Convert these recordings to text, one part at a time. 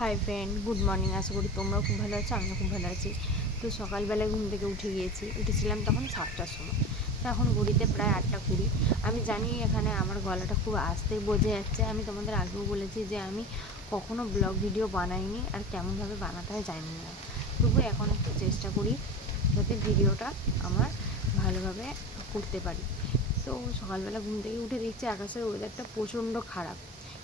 High friend, good morning. আশা করি তোমরাও খুব ভালো আছো, আমিও খুব ভালো আছি। তো সকালবেলায় ঘুম থেকে উঠেছিলাম তখন 7টার সময়। তো এখন ঘড়িতে প্রায় 8টা 20। আমি জানি এখানে আমার গলাটা খুব আস্তে বোঝা যাচ্ছে। আমি তোমাদের আগেও বলেছি যে আমি কখনো ব্লগ ভিডিও বানাইনি, আর কেমনভাবে বানাতে হয় জানি না। তবু এখন একটু চেষ্টা করি যাতে ভিডিওটা আমার ভালোভাবে করতে পারি। তো সকালবেলা ঘুম থেকে উঠে দেখছি আকাশের ওয়েদারটা প্রচণ্ড খারাপ।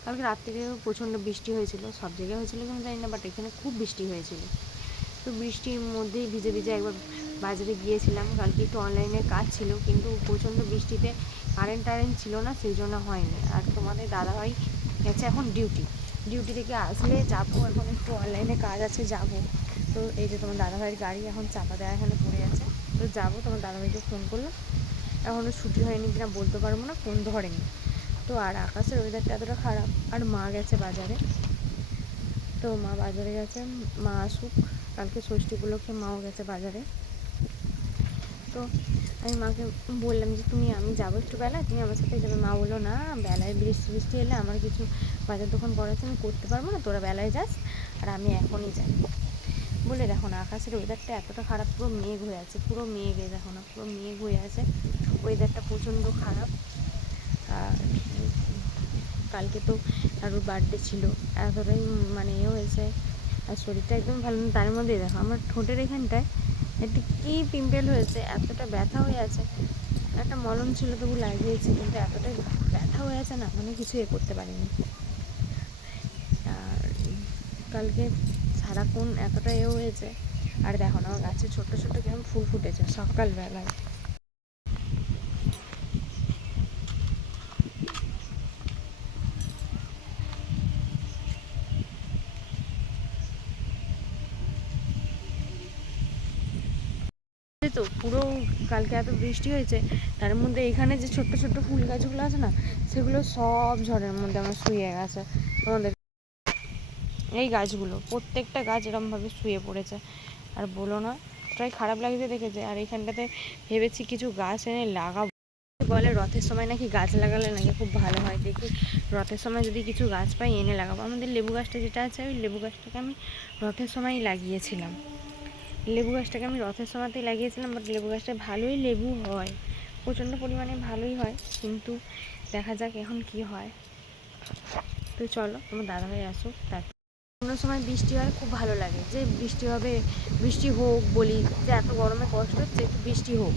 কালকে রাত থেকে প্রচণ্ড বৃষ্টি হয়েছিল, সব জায়গায় হয়েছিল কি আমি জানি না, বাট এখানে খুব বৃষ্টি হয়েছিল। তো বৃষ্টির মধ্যেই ভিজে ভিজে একবার বাজারে গিয়েছিলাম। কালকে একটু অনলাইনে কাজ ছিল, কিন্তু প্রচণ্ড বৃষ্টিতে কারেন্ট ছিল না, সেই জন্য হয়নি। আর তোমাদের দাদাভাই গেছে এখন ডিউটি থেকে আসলে যাবো, এখন একটু অনলাইনে কাজ আছে, যাব। তো এই যে তোমার দাদাভাইয়ের গাড়ি এখন চাপা দেওয়া এখানে পড়ে আছে, তো যাবো। তোমার দাদাভাইকে ফোন করলাম, এখনও ছুটি হয়নি কিনা বলতে পারবো না, ফোন ধরেনি। তো আর আকাশের ওয়েদারটা এতটা খারাপ। আর মা গেছে বাজারে, তো মা বাজারে গেছে, মা আসুক। কালকে ষষ্ঠী উপলক্ষে মাও গেছে বাজারে। তো আমি মাকে বললাম যে আমি যাবো একটু বেলায়, তুমি আমার সাথে যাবে। মা বললো না, বেলায় বৃষ্টি এলে আমার কিছু বাজার দোকান করা আছে, আমি করতে পারবো না, তোরা বেলায় যাস আর আমি এখনই যাই বলে। দেখো না আকাশের ওয়েদারটা এতটা খারাপ, পুরো মেঘ হয়ে আছে, পুরো মেঘে দেখো না, পুরো মেঘ হয়ে আছে, ওয়েদারটা প্রচণ্ড খারাপ। আর কালকে তো আরও বার্থডে ছিল, এতটাই মানে হয়েছে, আর শরীরটা একদম ভালো না। তার মধ্যেই দেখো আমার ঠোঁটের এখানটায় একটা কী পিম্পল হয়েছে, এতটা ব্যথা হয়ে আছে। একটা মলম ছিল তবু লাগিয়েছি, কিন্তু এতটাই ব্যথা হয়ে আছে না, মানে কিছু করতে পারিনি। আর কালকে সারাক্ষণ এতটা হয়েছে। আর দেখো না আমার গাছে ছোট্ট ছোট্ট কেমন ফুল ফুটেছে সকালবেলায়। তো পুরো কালকে এত বৃষ্টি হয়েছে, তার মধ্যে এখানে যে ছোট্ট ছোট্ট ফুল গাছগুলো আছে না, সেগুলো সব ঝড়ের মধ্যে আমার শুয়ে গেছে। আমাদের এই গাছগুলো প্রত্যেকটা গাছ এরমভাবে শুয়ে পড়েছে, আর বলো না, এতটাই খারাপ লাগছে দেখেছে। আর এখানটাতে ভেবেছি কিছু গাছ এনে লাগাবো। বলে রথের সময় নাকি গাছ লাগালে নাকি খুব ভালো হয়। দেখি রথের সময় যদি কিছু গাছ পাই এনে লাগাবো। আমাদের লেবু গাছটা যেটা আছে, ওই লেবু গাছটাকে আমি রথের সময়ই লাগিয়েছিলাম। লেবু গাছটাকে আমি রথের সময়তেই লাগিয়েছিলাম, বাট লেবু গাছটা ভালোই লেবু হয়, প্রচণ্ড পরিমাণে ভালোই হয়, কিন্তু দেখা যাক এখন কি হয়। তো চলো তোমার দাদাভাই আসুক, তারপর কোনো সময় বৃষ্টি হয় খুব ভালো লাগে, যে বৃষ্টি হবে, বৃষ্টি হোক বলি, যে এত গরমে কষ্ট হচ্ছে একটু বৃষ্টি হোক।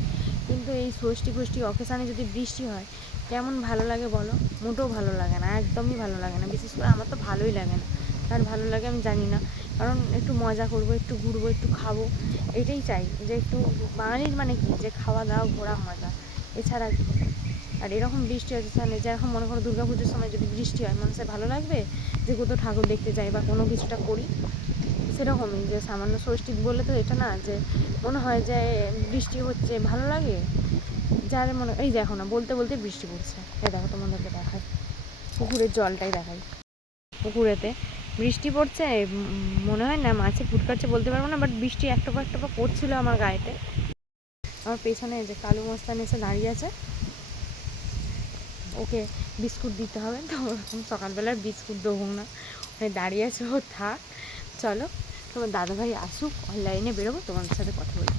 কিন্তু এই ষষ্ঠী অকেশানে যদি বৃষ্টি হয় কেমন ভালো লাগে বলো? মোটেও ভালো লাগে না, একদমই ভালো লাগে না। বিশেষ করে আমার তো ভালোই লাগে না, আর ভালো লাগে আমি জানি না। কারণ একটু মজা করবো, একটু ঘুরবো, একটু খাবো, এটাই চাই। যে একটু বাঙালির মানে কি, যে খাওয়া দাওয়া ঘোরা মজা, এছাড়া কি? আর এরকম বৃষ্টি হচ্ছে সামনে, যে এখন মনে করো দুর্গাপুজোর সময় যদি বৃষ্টি হয়, মানুষের ভালো লাগবে যে কোথাও ঠাকুর দেখতে যাই বা কোনো কিছুটা করি? সেরকমই, যে সামান্য ষষ্ঠী বলে তো এটা না যে মনে হয় যে বৃষ্টি হচ্ছে ভালো লাগে। যার মনে এই দেখো না, বলতে বলতে বৃষ্টি পড়ছে। এই দেখো তোমাদেরকে দেখাই, পুকুরের জলটাই দেখাই। পুকুরেতে বৃষ্টি পড়ছে, মনে হয় না মাছে ফুটকাচ্ছে বলতে পারবো না, বাট বৃষ্টি একটা পর পড়ছিল আমার গায়েতে। আমার পেছনে যে কালু মস্তান এসে দাঁড়িয়ে আছে, ওকে বিস্কুট দিতে হবে, তো সকালবেলার বিস্কুট দেবো না, ওখানে দাঁড়িয়ে আছে, ও থাক। চলো তোমার দাদাভাই আসুক, অনলাইনে বেরোবো, তোমার সাথে কথা বলি।